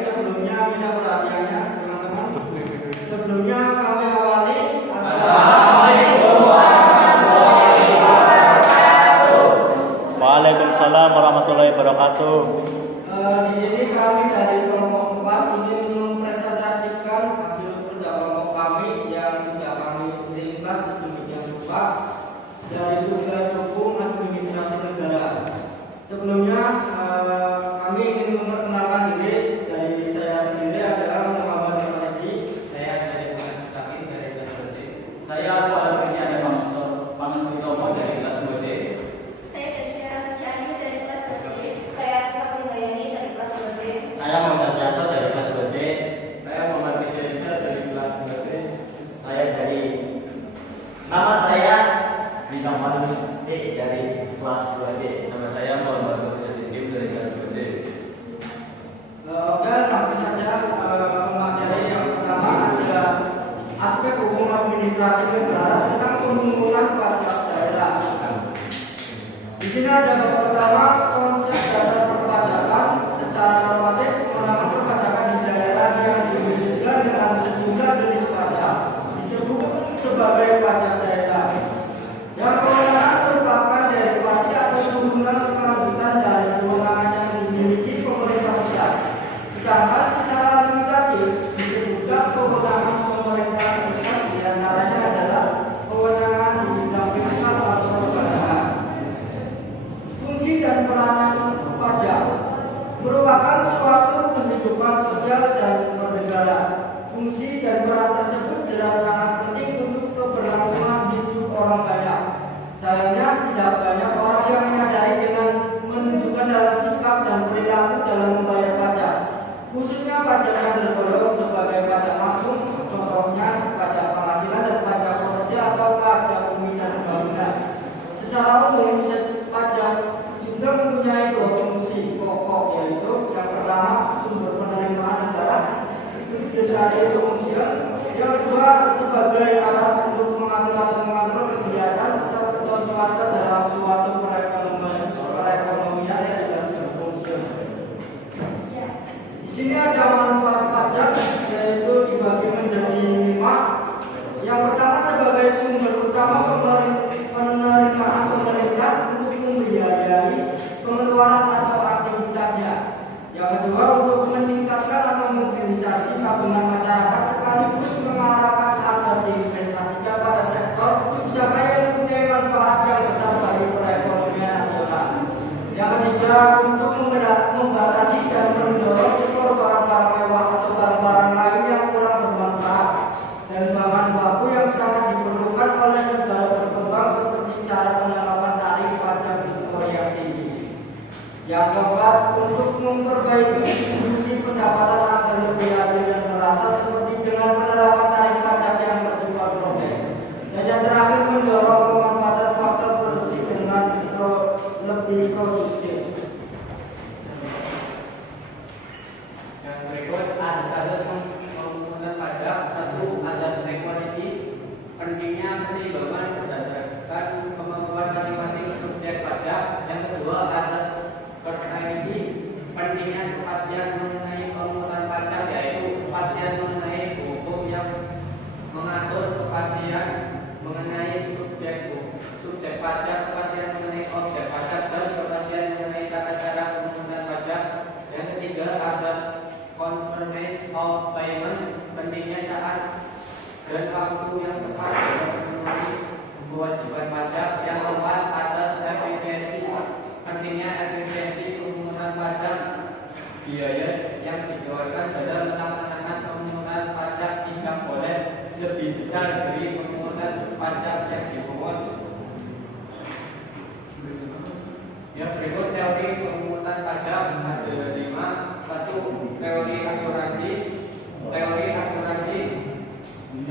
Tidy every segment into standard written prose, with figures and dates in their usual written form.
sebelumnya minta perhatiannya teman-teman. Sebelumnya kami awali. Assalamualaikum warahmatullahi wabarakatuh. Waalaikumsalam warahmatullahi wabarakatuh. Di sini kami dari kelompok 4 ingin mempresentasikan hasil kerja kelompok kami yang sudah kami ringkas sedemikian rupa dari tugas hukum administrasi negara. Sebelumnya kami ingin memperkenalkan diri. Dari saya sendiri adalah Muhammad Farisi. Saya dari kelas Takin dari kelas BD. Saya Pak Presiden Pangestitomo dari kelas BD. Saya Desvira Suciani dari kelas BD. Saya Fatin Bayani dari kelas BD. Saya Muhammad Jato dari kelas BD. Saya Muhammad Rizal dari kelas BD. Saya dari Nama saya Bintang Manus dari kelas 2D. nama saya Muhammad Rizal dari kelas BD. Oke, langsung saja materi yang pertama adalah aspek hukum administrasi negara tentang pemungutan pajak daerah. Di sini ada bab pertama konsep dasar perpajakan. Secara normatif penerapan perpajakan di daerah yang diwujudkan dengan sejumlah jenis pajak disebut sebagai pajak daerah. Yang kewenangan merupakan derivasi atau turunan kelanjutan dari kewenangan yang dimiliki pemerintah pusat. Sedangkan secara limitatif disebutkan kewenangan pemerintah pusat diantaranya adalah kewenangan di bidang fiskal atau perpajakan. Fungsi dan peranan pajak merupakan suatu kehidupan sosial dan bernegara. Fungsi dan peran tersebut jelas sangat penting untuk keberlangsungan hidup orang banyak. Sayangnya tidak banyak orang yang menyadari dengan menunjukkan dalam sikap dan perilaku dalam membayar pajak, khususnya pajak yang tergolong sebagai pajak langsung, contohnya pajak penghasilan dan pajak properti atau pajak bumi dan bangunan. Secara umum, pajak juga mempunyai dua fungsi pokok, yaitu yang pertama sumber penerimaan negara dari pengungsian, yang kedua sebagai alat untuk mengatur atau mengatur kegiatan serta semata dalam suatu perekonomian dan pengungsian. Di sini ada manfaat pajak, yaitu dibagi menjadi 5. Yang pertama sebagai sumber utama penerimaan pemerintah untuk membiayai pengeluaran atau aktivitasnya. Yang kedua untuk meningkatkan atau mobilisasi tabungan masyarakat sekaligus mengarahkan agar diinvestasikan pada sektor usaha yang mempunyai manfaat yang besar bagi perekonomian nasional. Yang ketiga untuk membatasi dan mendorong ekspor barang-barang mewah atau barang-barang lain yang kurang bermanfaat dan bahan baku yang sangat diperlukan oleh negara berkembang seperti cara penerapan tarif pajak impor yang tinggi. Yang keempat untuk memperbaiki distribusi pendapatan agar lebih adil dan merasa seperti dengan penerapan tarif pajak yang bersifat progresif. Dan yang terakhir mendorong pemanfaatan faktor produksi dengan lebih produktif. Yang berikut asas-asas pemungutan pajak. 1. Asas equality. Pentingnya keseimbangan berdasarkan kemampuan masing-masing subjek pajak. Yang kedua, asas certainty. Pentingnya kepastian mengenai pemungutan pajak, yaitu kepastian mengenai hukum yang mengatur kepastian mengenai subjek pajak, kepastian mengenai objek pajak, dan kepastian mengenai tata cara pemungutan pajak. Yang ketiga, asas conformance of payment. Pentingnya saat dan waktu yang tepat dalam memenuhi kewajiban pajak. Yang keempat, asas efisiensi. Pentingnya efisiensi pemungutan pajak. Biaya yang dikeluarkan dalam melaksanakan pemungutan pajak tidak boleh lebih besar dari pemungutan pajak yang dipungut. Yang berikut teori pemungutan pajak ada 5. 1. Teori asuransi. Teori asuransi.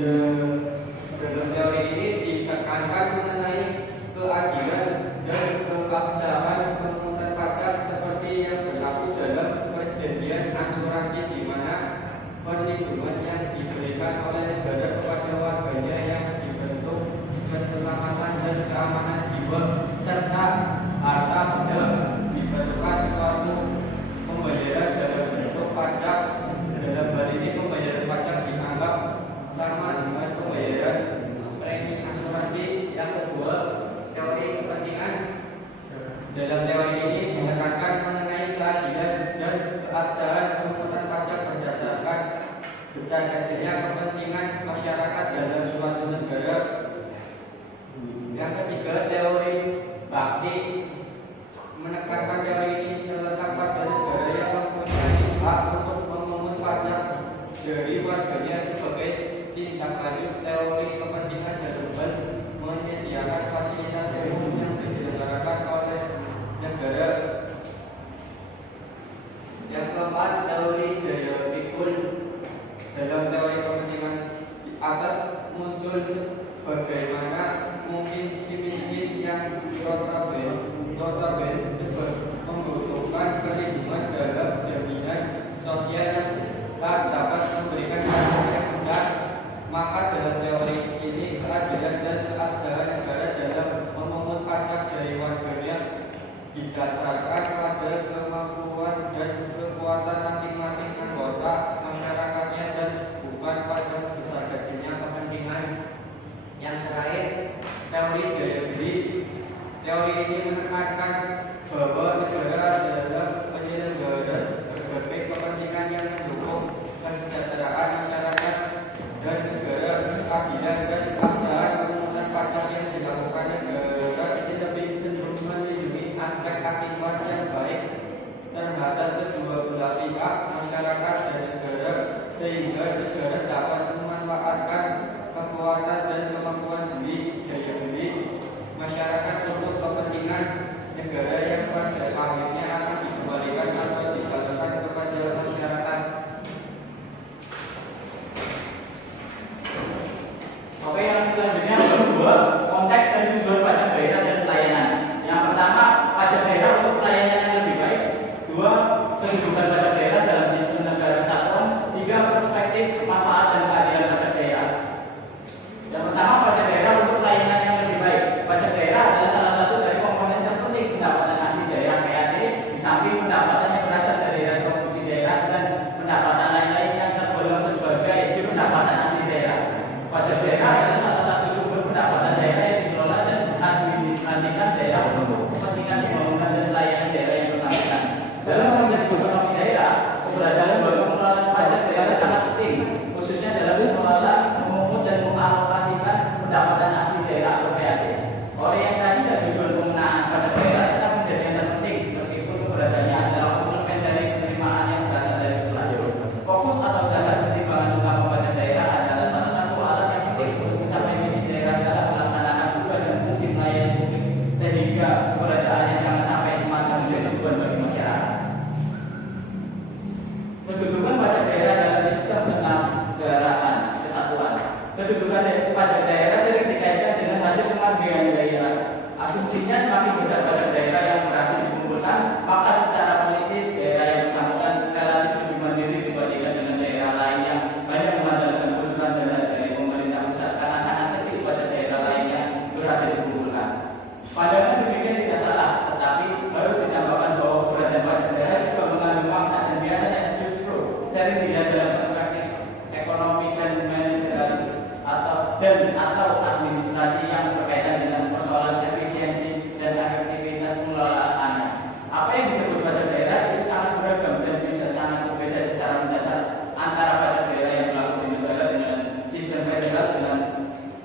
Dalam teori ini ditekankan mengenai keadilan dan kelaksanaan pemungutan pajak seperti yang berlaku dalam perjanjian asuransi, di mana perlindungan yang diberikan oleh negara kepada warganya yang dibentuk keselamatan dan keamanan jiwa serta harta benda dibutuhkan suatu pembayaran dalam bentuk pajak keabsahan pemungutan pajak berdasarkan besar kecilnya kepentingan masyarakat dalam suatu negara. Yang ketiga, teori bakti menekankan teori ini terletak pada negara yang mempunyai hak untuk memungut pajak dari warganya sebagai tindak lanjut teori kepentingan dan beban menyediakan fasilitas umum yang diselenggarakan oleh negara. Yang keempat, teori daya pikul. Dalam teori kepentingan di atas muncul sebagaimana mungkin si miskin yang notabene membutuhkan perlindungan dalam jaminan sosial yang besar dapat memberikan manfaat yang besar. Maka dalam teori ini keadilan dan keabsahan negara dalam memungut pajak dari warganya didasarkan pada kemampuan dan kekuatan masing-masing anggota masyarakatnya dan bukan pada besar kecilnya kepentingan. Yang terakhir, teori daya beli. Teori ini menekankan bahwa negara dalam penyelenggara berbagai kepentingan yang mendukung kesejahteraan masyarakat dan negara. Keadilan dan keabsahan pemungutan pajak yang dilakukan negara ini lebih cenderung melindungi aspek akibat yang baik terhadap kedua belah pihak, masyarakat dan negara, sehingga negara dapat memanfaatkan kekuatan dan kemampuan beli daya beli masyarakat untuk kepentingan negara yang pada akhirnya akan dikembalikan atau disalurkan kepada masyarakat. Oke, yang selanjutnya kedua, konteks dan tujuan pajak daerah dan pelayanan. Yang pertama, pajak daerah untuk pelayanan yang lebih baik. Dua, kedudukan pajak daerah dalam sistem negara kesatuan. Tiga, perspektif manfaat dan keadilan pajak daerah. Yang pertama, pajak daerah untuk pelayanan yang lebih baik. Pajak daerah adalah salah satu dari komponen terpenting pendapatan asli daerah PAD, di samping pendapatan yang berasal dari retribusi daerah dan pendapatan lain-lain yang tergolong sebagai pendapatan asli daerah. Pajak daerah adalah salah satu sumber pendapatan daerah yang dikelola dan diadministrasikan daerah untuk kepentingan pembangunan dan pelayanan daerah yang bersangkutan. Dalam konteks ekonomi daerah, keberadaan lembaga pengelolaan pajak daerah sangat penting, khususnya dalam mengelola, memungut dan mengalokasikan pendapatan asli daerah atau PAD. Orientasi dan tujuan penggunaan pajak daerah tetap menjadi yang terpenting, meskipun keberadaannya adalah komplement dari penerimaan yang berasal dari pusat. Fokus atau dasar pertimbangan utama pajak daerah adalah salah satu alat yang penting untuk mencapai misi daerah dalam melaksanakan tugas dan fungsi pelayanan publik, sehingga keberadaannya jangan sampai semata menjadi beban bagi masyarakat. Kedudukan pajak daerah dalam sistem kenegaraan kesatuan. Kedudukan dari pajak daerah sering dikaitkan dengan hasil pemandirian daerah. Asumsinya semakin besar pajak daerah yang berhasil dikumpulkan, maka secara politis daerah yang bersangkutan relatif lebih mandiri dibandingkan dengan daerah lain yang banyak mengandalkan usulan dana dari pemerintah pusat karena sangat kecil pajak daerah lainnya berhasil dikumpulkan. Pandangan demikian tidak salah, tetapi harus ditambahkan bahwa keberadaan pajak daerah juga mengandung makna dan biasanya justru sering dilihat dalam perspektif ekonomi dan manajerial atau administrasi yang berkaitan dengan persoalan efisiensi dan efektivitas pengelolaannya. Apa yang disebut pajak daerah itu sangat beragam dan bisa sangat berbeda secara mendasar antara pajak daerah yang berlaku di negara dengan sistem federal dengan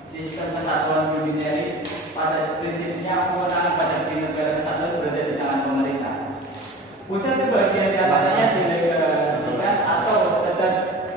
sistem kesatuan unitary. Pada prinsipnya kewenangan pajak di negara kesatuan berada di tangan pemerintah pusat, sebagian di atasnya didelegasikan atau sekedar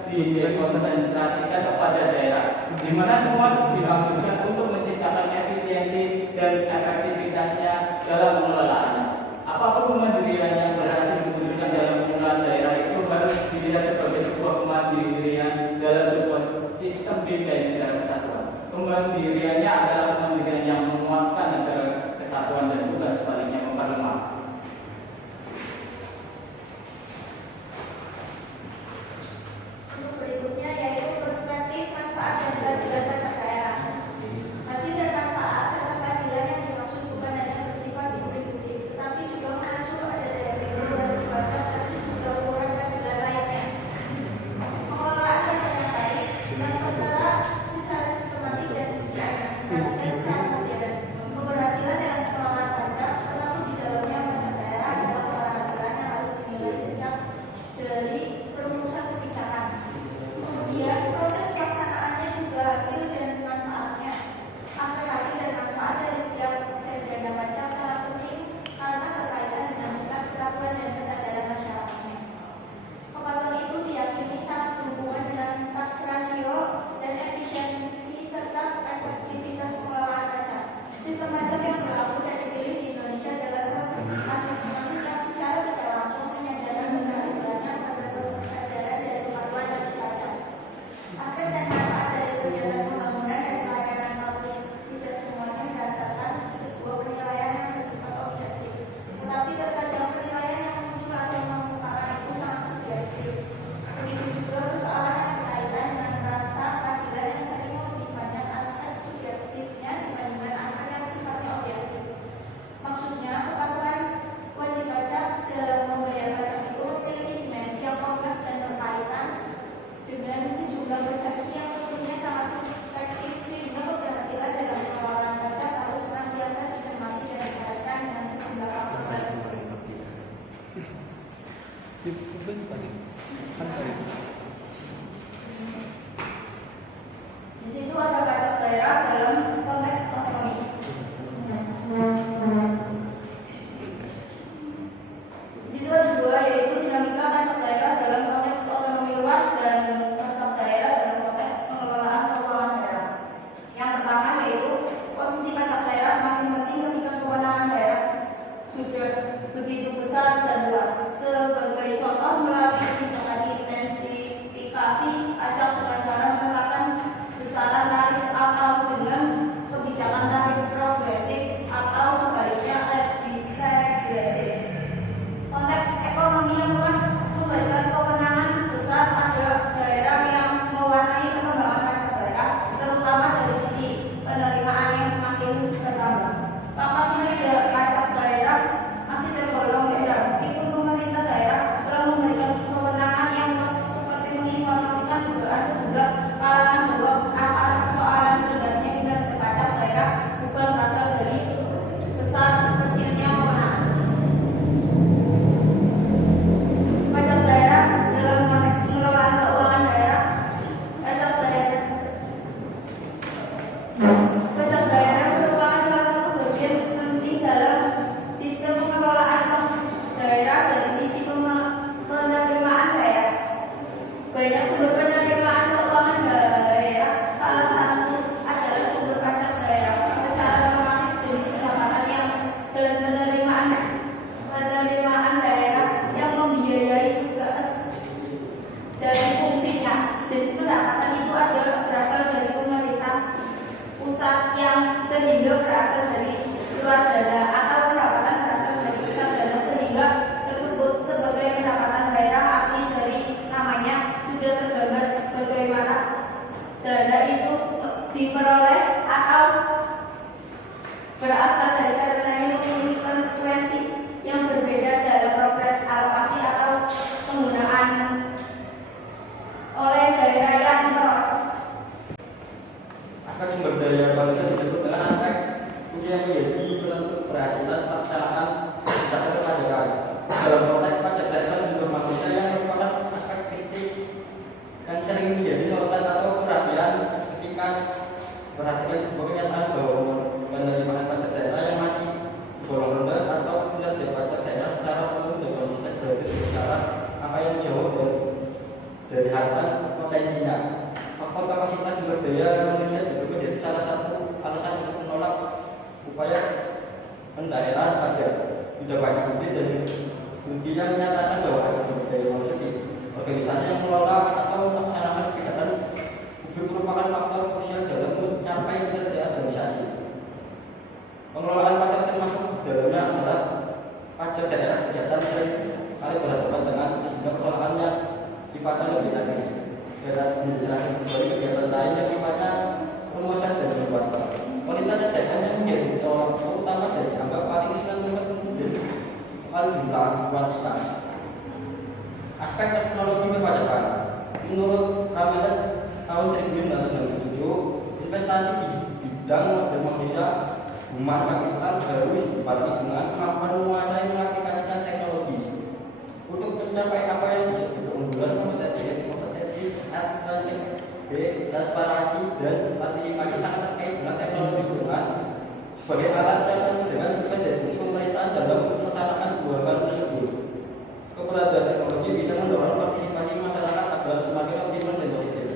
dikonsentrasikan kepada daerah, di mana semua dimaksudkan untuk menciptakan efisiensi dan efektivitasnya dalam pengelolaannya. Apapun kemandirian yang berhasil diwujudkan dalam pengelolaan daerah itu harus dilihat sebagai sebuah kemandirian dalam sebuah sistem bingkai negara kesatuan. Kemandiriannya adalah kemandirian yang menguatkan negara kesatuan dan bukan sebaliknya memperlemah. Untuk berikutnya yaitu perspektif manfaat dan keadilan pajak daerah. Hasil dan manfaat serta keadilan yang dimaksud bukan hanya bersifat distributif, tetapi juga mengacu pada daya beli wajib pajak dan juga ukuran keadilan lainnya. Pengelolaan pajak yang baik dan tertera secara sistematik dan diadministrasi banyak sumber penerimaan keuangan daerah. Salah satu adalah sumber pajak daerah. Secara normatif jenis pendapatan yang dan penerimaan daerah yang membiayai tugas dan fungsinya. Jenis pendapatan itu ada berasal dari pemerintah pusat yang sehingga berasal dari luar dana, atau pendapatan berasal dari pusat dana sehingga tersebut sebagai pendapatan daerah. Asli dari namanya sudah tergambar bagaimana dana itu diperoleh atau berasal dari karena memiliki konsekuensi yang berbeda dalam progres alokasi atau penggunaan oleh daerah yang memperoleh. Aspek sumber daya manusia disebut dengan aspek kunci yang menjadi penentu keberhasilan pelaksanaan data kepajakan. Dalam konteks pajak daerah sumber manusia yang merupakan aspek kritis dan sering menjadi sorotan atau perhatian ketika perhatian sebuah kenyataan bahwa penerimaan pajak daerah yang masih golong rendah atau kinerja pajak daerah secara umum dan konsisten berada di kisaran apa yang jauh dari harapan potensinya. Faktor kapasitas sumber daya manusia juga menjadi salah satu alasan untuk menolak upaya pendaerah pajak. Sudah banyak bukti dan studi yang menyatakan bahwa ada sumber daya manusia di organisasi yang mengelola atau melaksanakan kegiatan publik merupakan faktor krusial dalam mencapai kinerja organisasi. Pengelolaan pajak termasuk dalamnya adalah pajak daerah. Kegiatan sering kali berhadapan dengan sejumlah persoalan yang sifatnya lebih teknis. Dan menjelaskan kembali kegiatan lain yang sifatnya penguasaan dan pembuatan. Kualitas SDM yang menjadi tolak utama dari anggap paling menjadi paling jumlah kuantitas. Aspek teknologi perpajakan. Menurut ramalan tahun 1997, investasi di bidang modern manusia human kapital harus dibagi dengan kemampuan menguasai mengaplikasikan teknologi untuk mencapai apa yang disebut keunggulan kompetensi, transparansi dan partisipasi sangat terkait dengan teknologi lingkungan sebagai alat dasar dengan tugas dari fungsi pemerintahan dalam pelaksanaan dua hal tersebut. Keberadaan teknologi bisa mendorong partisipasi masyarakat agar semakin optimal dan positif.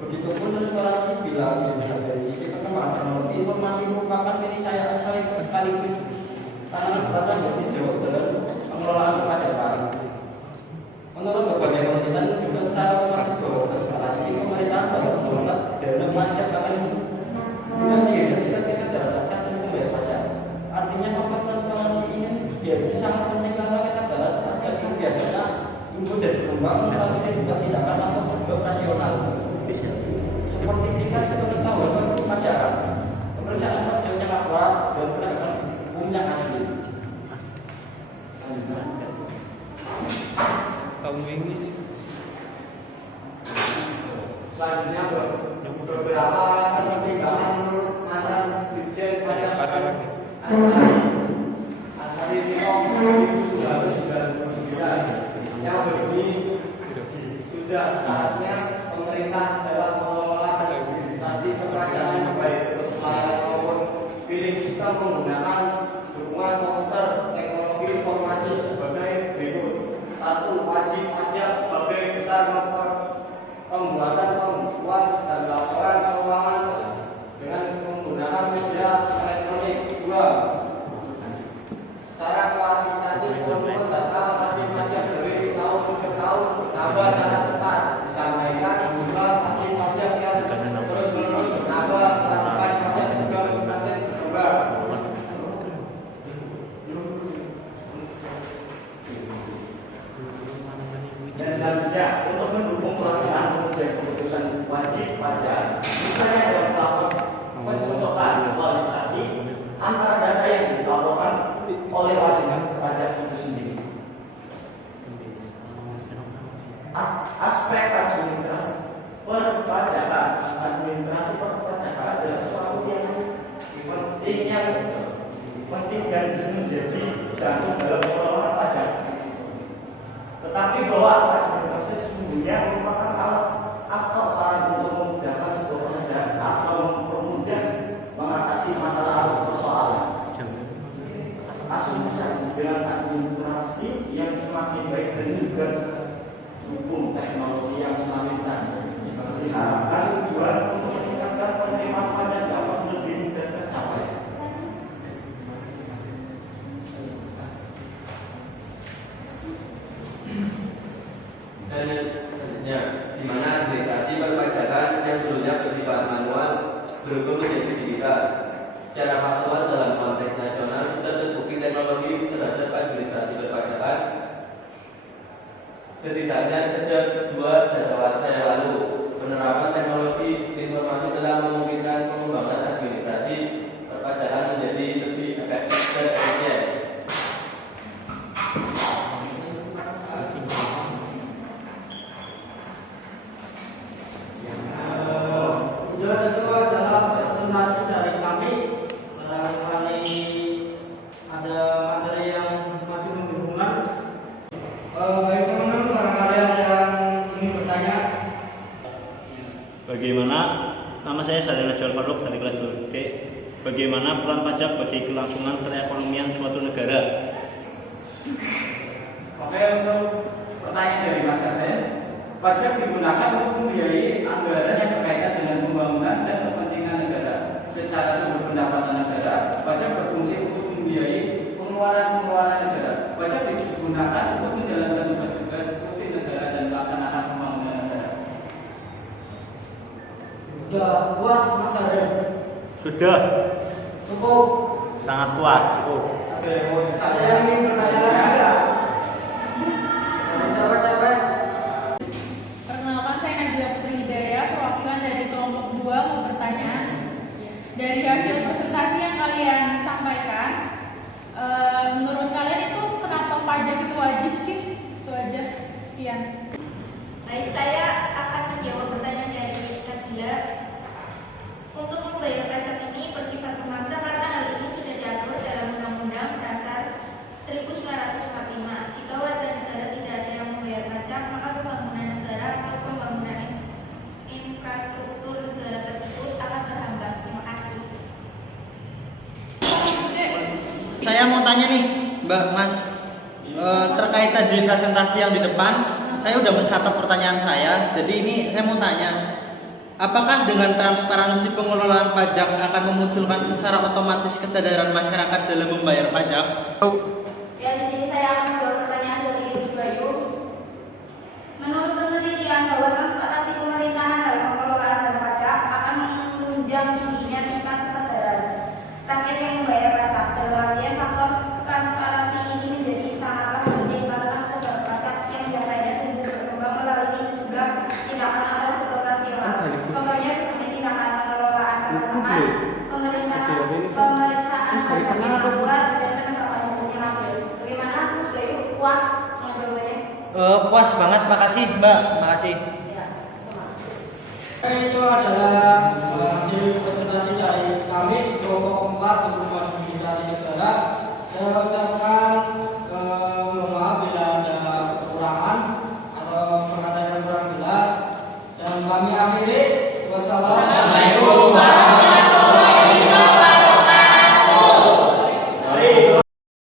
Begitupun transparansi bila dilihat dari sisi perkembangan teknologi, informasi merupakan keniscayaan sekaligus tantangan berat yang harus dijawab dalam pengelolaan perpajakan. Menurut berbagai penelitian juga secara otomatis bahwa transparansi pemerintahan dalam mengelola dana pajak akan juga tidak bisa dirasakan untuk membayar pajak. Artinya faktor transparansi ini bisa sangat penting karena kesadaran pajak itu biasanya tumbuh dan berkembang, tetapi juga tindakan atau sebuah operasional. Seperti tingkat pengetahuan perpajakan, pemeriksaan pajak yang akurat dan penegakan hukum yang asli. Selanjutnya beberapa alasan pertimbangan menurut mantan Dirjen Pajak Ansari Nino 1999 yang berbunyi sudah saatnya pemerintah dalam mengelola dan administrasi perpajakan baik pelayanan maupun billing sistem menggunakan dukungan komputer teknologi informasi sebagai berikut. 1. Wajib pajak sebagai besar pembuatan pembukuan dan laporan keuangan dengan menggunakan media elektronik. 2. Secara kuantitatif volume data wajib pajak dari tahun ke tahun bertambah sangat cepat. Disampaikan jumlah wajib pajak yang terus-menerus bertambah, kewajiban pajak juga semakin berkembang. Dan selanjutnya, untuk mendukung pelaksanaan pengujian keputusan wajib pajak, misalnya dalam melakukan pencocokan kualifikasi antara data yang dilaporkan oleh wajib pajak itu sendiri. Aspek administrasi perpajakan adalah sesuatu yang penting dan bisa menjadi jantung dalam pengelolaan pajak. Tetapi bahwa administrasi sesungguhnya merupakan alat atau saran untuk memudahkan sebuah pekerjaan atau mempermudah mengatasi masalah atau persoalan. Asosiasi dengan administrasi yang semakin baik dan juga hukum teknologi yang semakin Dan selanjutnya, di mana administrasi perpajakan yang dulunya bersifat manual berubah menjadi digital. Secara faktual dalam konteks nasional sudah terbukti teknologi terhadap administrasi perpajakan setidaknya sejak 2 dasawarsa yang lalu. Penerapan teknologi informasi telah memungkinkan pengembangan administrasi perpajakan menjadi lebih efektif dan efisien. Sudah itu adalah presentasi dari kami. Barangkali ada materi yang masih membingungkan. Baik teman-teman, barangkali ada yang ingin bertanya. Bagaimana? Nama saya Salina Jual Faruk dari kelas 2D. Bagaimana peran pajak bagi kelangsungan perekonomian suatu negara? Oke, untuk pertanyaan dari Mas Karten, pajak digunakan untuk membiayai anggaran yang berkaitan dengan pembangunan dan kepentingan negara. Secara sumber pendapatan negara, pajak berfungsi untuk membiayai pengeluaran negara. Pajak digunakan untuk menjalankan tugas-tugas rutin negara dan melaksanakan pembangunan negara. Sudah puas Mas Arif? Sudah. Cukup. Sangat puas. Cukup. Ada yang ingin bertanya lagi enggak? Capek-capek. Perkenalkan, saya Nabila Putri Hidayah, perwakilan dari kelompok 2 mau bertanya. Dari hasil presentasi yang kalian sampaikan, menurut kalian itu kenapa pajak itu wajib sih? Itu aja. Sekian. Baik, saya akan menjawab pertanyaan dari Nabila. Untuk membayar pajak ini bersifat memaksa karena hal ini sudah diatur dalam Undang-Undang Dasar 1945. Jika warga negara tidak ada yang membayar pajak, maka pembangunan negara atau pembangunan infrastruktur negara tersebut akan terhambat. Terima kasih. Saya mau tanya nih, Mbak Mas, terkait tadi presentasi yang di depan, saya udah mencatat pertanyaan saya. Jadi ini saya mau tanya, apakah dengan transparansi pengelolaan pajak akan memunculkan secara otomatis kesadaran masyarakat dalam membayar pajak? Ya, di sini saya akan menjawab pertanyaan dari Ibu Bayu. Menurut penelitian bahwa transparansi pemerintahan dalam pengelolaan dana pajak akan menunjang tingginya tingkat kesadaran rakyat yang membayar pajak. Dalam artian faktor transparansi ini menjadi sangatlah penting karena sebab pajak yang biasanya tumbuh berkembang melalui sejumlah tindakan atau situasional. Contohnya seperti tindakan pengelolaan pemasaran, pemeriksaan pajak yang akurat dan penegakan hukum yang adil. Bagaimana Mas Bayu, puas jawabannya? Puas banget, makasih Mbak, makasih. Itu adalah